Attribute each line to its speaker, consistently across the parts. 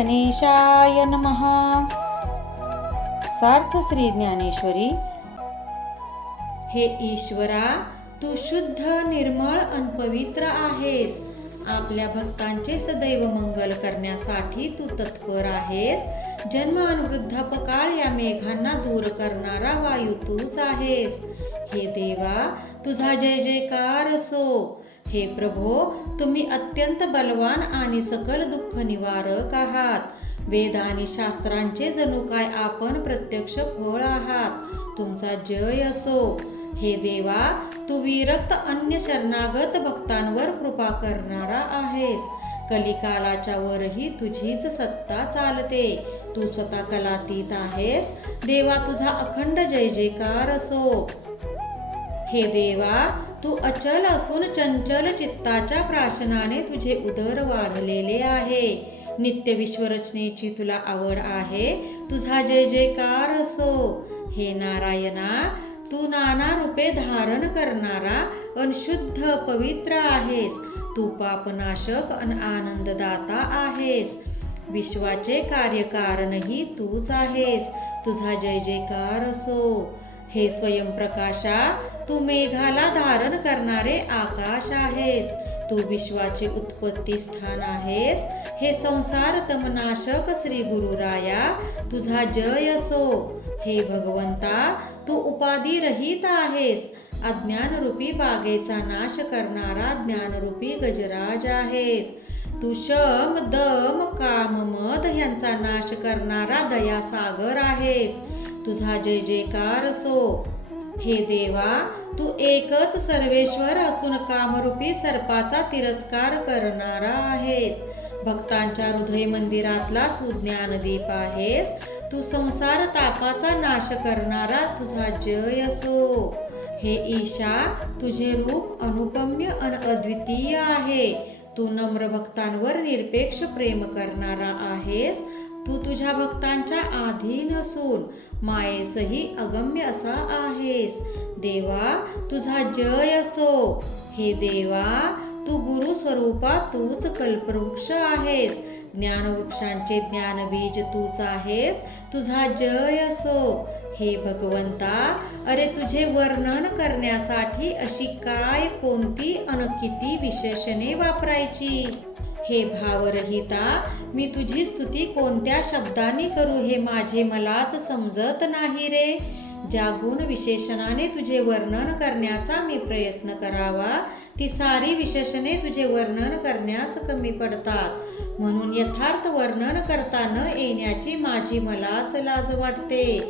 Speaker 1: गणेशाय महा सार्थ श्री ज्ञानेश्वरी. हे ईश्वरा तू शुद्ध निर्मळ अनपवित्र पवित्र आहेस. आपल्या भक्तांचे सदैव मंगल करण्यासाठी तू तत्पर आहेस. जन्म आणि वृद्धापकाळ या मेघांना दूर करणारा वायू तूच आहेस. हे देवा तुझा जय जयकार असो. हे प्रभो तुम्ही अत्यंत बलवान आणि सकल दुःख निवारक आहात. वेद आणि शास्त्रांचे जणू काय आपण प्रत्यक्ष फळ आहात? तुमचा जय असो. हे देवा तू विरक्त अन्य शरणागत भक्तांवर कृपा करणारा आहेस. कलिकालाच्या वरही तुझीच सत्ता चालते. तू स्वतः कलातीत आहेस. देवा तुझा अखंड जय जयकार असो. हे देवा तू अचल असून चंचल चित्ताच्या प्राशनाने तुझे उदर वाढलेले आहे. नित्य विश्वरचनेची तुला आवड आहे तुझा जय जयकार असो. हे नारायणा तू नाना रूपे धारण करणारा अनशुद्ध पवित्र आहेस. तू पापनाशक अन आनंददाता आहेस. विश्वाचे कार्यकारणही तूच आहेस. तुझा जय जयकार असो. हे स्वयंप्रकाशा तू मेघाला धारण करणारे आकाश आहेस. तू विश्वाचे उत्पत्ती स्थान आहेस. हे संसार तमनाशक श्री गुरुराया तुझा जय असो. हे भगवंता तू उपाधी रहित आहेस. अज्ञानरूपी बागेचा नाश करणारा ज्ञानरूपी गजराज आहेस. तू शम दम काम मद यांचा नाश करणारा दयासागर आहेस. तुझा जय जयकार असो. हे देवा तू एकच सर्वेश्वर असून कामरूपी सर्पाचा तिरस्कार करणारा आहेस. भक्तांच्या हृदय मंदिरातला तू ज्ञानदीप आहेस. तू संसार तापाचा नाश करणारा तुझा जय असो. हे ईशा तुझे रूप अनुपम्य अन अद्वितीय आहे. तू नम्र भक्तांवर निरपेक्ष प्रेम करणारा आहेस. तू तुझ्या भक्तांच्या आधीन असून मायेसही अगम्य असा आहेस. देवा तुझा जय असो. हे देवा तू गुरु स्वरूपात तूच कल्पवृक्ष आहेस. ज्ञानवृक्षांचे ज्ञानबीज तूच आहेस. तुझा जय असो. हे भगवंता अरे तुझे वर्णन करण्यासाठी अशी काय कोणती अन किती विशेषणे वापरायची? हे भावरहिता मी तुझी स्तुती कोणत्या शब्दांनी करू हे माझे मलाच समजत नाही रे. ज्या गुण विशेषणाने तुझे वर्णन करण्याचा मी प्रयत्न करावा ती सारी विशेषणे तुझे वर्णन करण्यास कमी पडतात. म्हणून यथार्थ वर्णन करता न येण्याची माझी मलाच लाज वाटते.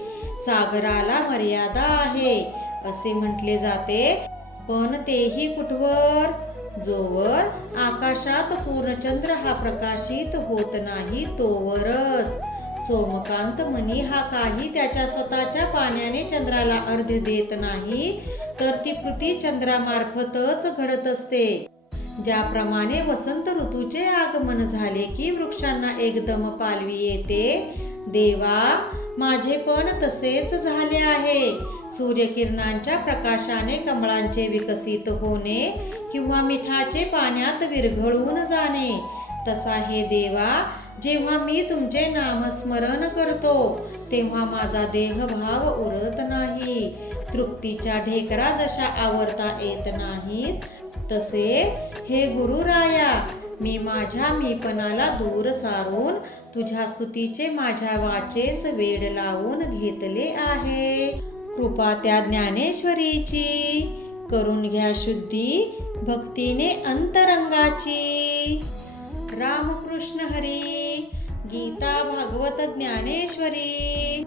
Speaker 1: सागराला मर्यादा आहे असे म्हटले जाते. पण तेही कुठवर? जोवर आकाशात पूर्णचंद्र हा प्रकाशित होत नाही तोवरच सोमकांत मनी हा काही त्याच्या स्वतःच्या पाण्याने चंद्राला अर्ध्य देत नाही तर ती कृती चंद्रामार्फतच घडत असते. ज्याप्रमाणे वसंत ऋतूचे आगमन झाले की वृक्षांना एकदम पालवी येते. देवा माझे पण तसेच झाले आहे. सूर्यकिरणांच्या प्रकाशाने कमळांचे विकसित होणे किंवा मिठाचे पाण्यात विरघळून जाणे. तसा हे देवा जेव्हा मी तुमचे नामस्मरण करतो तेव्हा माझा देहभाव उरत नाही. तृप्तीच्या ढेकरा जशा आवरता येत नाहीत तसे हे गुरुराया मी माझ्या मीपणाला दूर सारून तुझ्या स्तुतीचे माझ्या वाचेस वेड लावून घेतले आहे. कृपा त्या ज्ञानेश्वरीची. करून घ्या शुद्धी भक्तीने अंतरंगाची. रामकृष्ण हरी गीता भागवत ज्ञानेश्वरी.